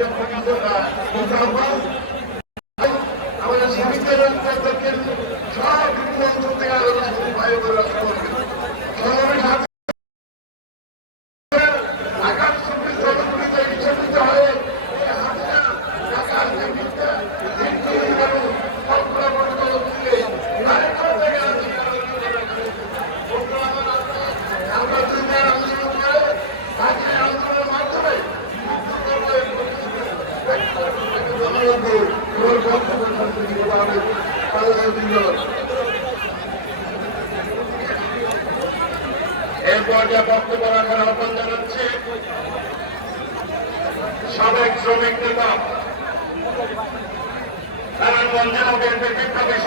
a do পর্যায়ে বক্তব্য রাখার আহ্বান জানাচ্ছে। সাবেক শ্রমিক নেতা নারায়ণগঞ্জ জেলা বিএনপির বিক্ষোভের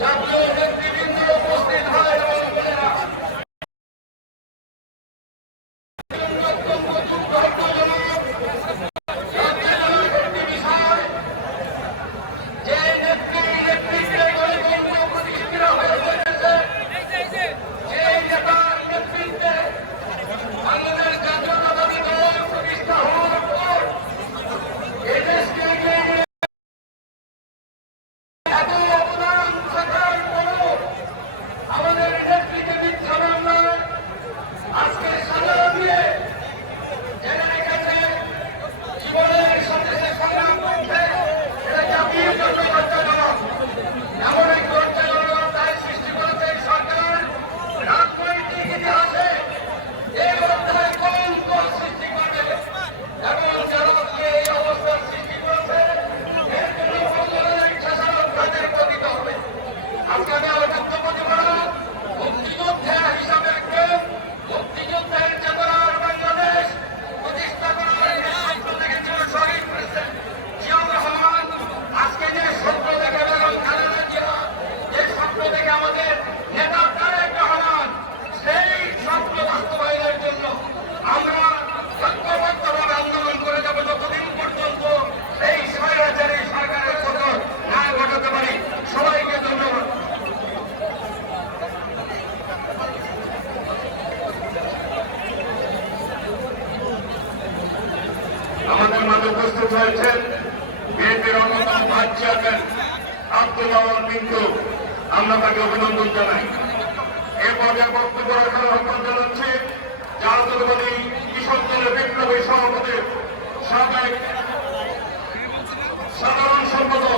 Yeah. পৌঁছেছেন বিএনপির অন্যতম ভাইস চেয়ারম্যান আব্দুল আমরা তাকে অভিনন্দন জানাই। এ পর্যায়ে বক্তব্য রাখার আহ্বান জানাচ্ছি জাতীয়বাদী কিশোর দলের বিপ্লবী সভাপতি সাবেক সাধারণ সম্পাদক